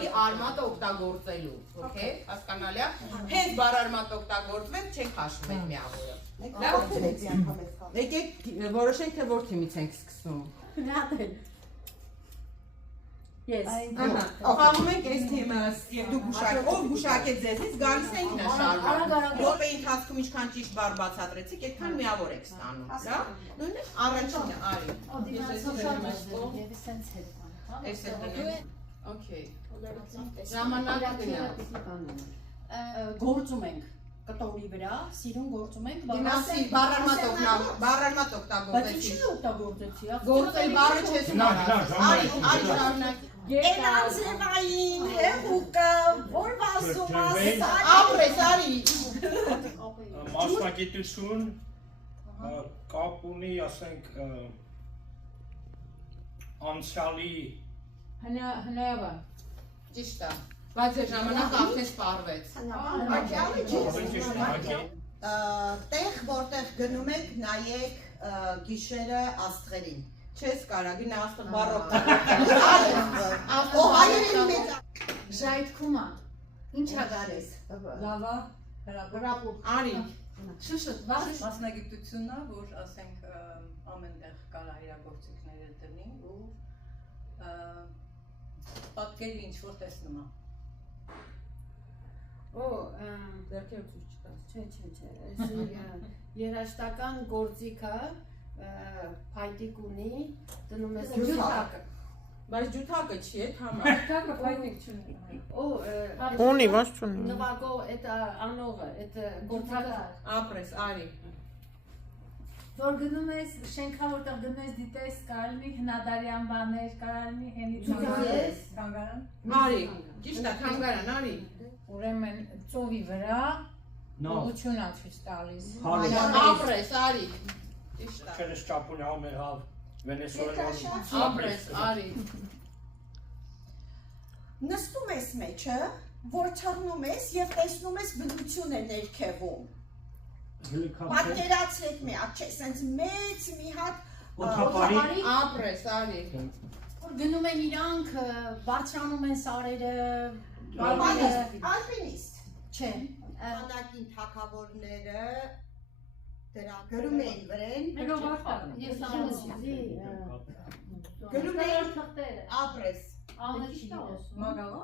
ավելի արմատ օգտագործելու, okay, հասկանալի է։ Հենց բարարմատ օգտագործվեց, չեք հաշվում այդ միավորը։ Եկեք որոշենք թե որ թիմից ենք սկսում։ Yes. Խաղում ենք այս թիմը եւ դուք գուշակեք, ով գուշակեց ձեզից, գալիս է ինքնաշարժ։ Րոպեի ընթացքում ինչքան ճիշտ բառ բացատրեցիք, այդքան միավոր եք ստանում, լավ։ Նույնը առաջինը արի։ Այս է դնում։ Okay։ Ժամանակը գնա։ Գործում ենք կտորի վրա, սիրուն գործում ենք, Դիմասի բարարմատ բայց օգտագործեցի։ ինչի օգտագործեցի, Գործել բառը չես կարած։ Արի շարունակ։ Են անձրևային հեղուկը, որ վազում Ապրես, արի։ Մասնագիտություն կապ ունի, ասենք, անցյալի հնարավոր։ Ճիշտ է։ Բայց ձեր ժամանակը արդեն սպառվեց։ Տեղ, որտեղ գնում եք, նայեք գիշերը աստղերին։ Չես կարա, գնա աստղ բառով։ Ժայթքումա, ինչա գարես։ Լավա, Հրապուր։ Արի։ Շշտ, վաղ։ մասնագիտությունն է, որ ասենք ամենտեղ կարա իրագործիքները դնի ու պատկերի ինչ որ տեսնում է։ Ձերքեր ցույց չտաս։ Չէ, երաշտական գործիքը փայտիկ ունի, դնում ես ջութակը։ Բայց ջութակը չի է համար։ Կակը փայտիկ չունի։ Ունի, ոչ չունի։ Նվագո, это անողը, это գործակը։ Ապրես, արի։ Որ գնում ես շենքա, որտեղ գնում ես դիտես, կարալնի հնադարյան բաներ, կարալնի հենից Կանգարան։ Արի, ճիշտ է, թանգարան, արի։ ուրեմն ծովի վրա ուղղություն ա ցույց տալիս։ Ապրես, արի։ Ճիշտ է։ Քերս ճապոնիա մեր հավ Վենեսուելա։ Ապրես, արի։ Նստում ես մեջը, որ թռնում ես եւ տեսնում ես բնություն է ներքևում։ Պատկերացրեք մի հատ, չէ, սենց մեծ մի հատ Ապրես, արի։ Որ գնում են իրանք, բարձրանում են սարերը, ալպինիստ։ չէ, Բանակին թագավորները դրա գրում էին վրեն, գրում էին ապրես։ Մագալա։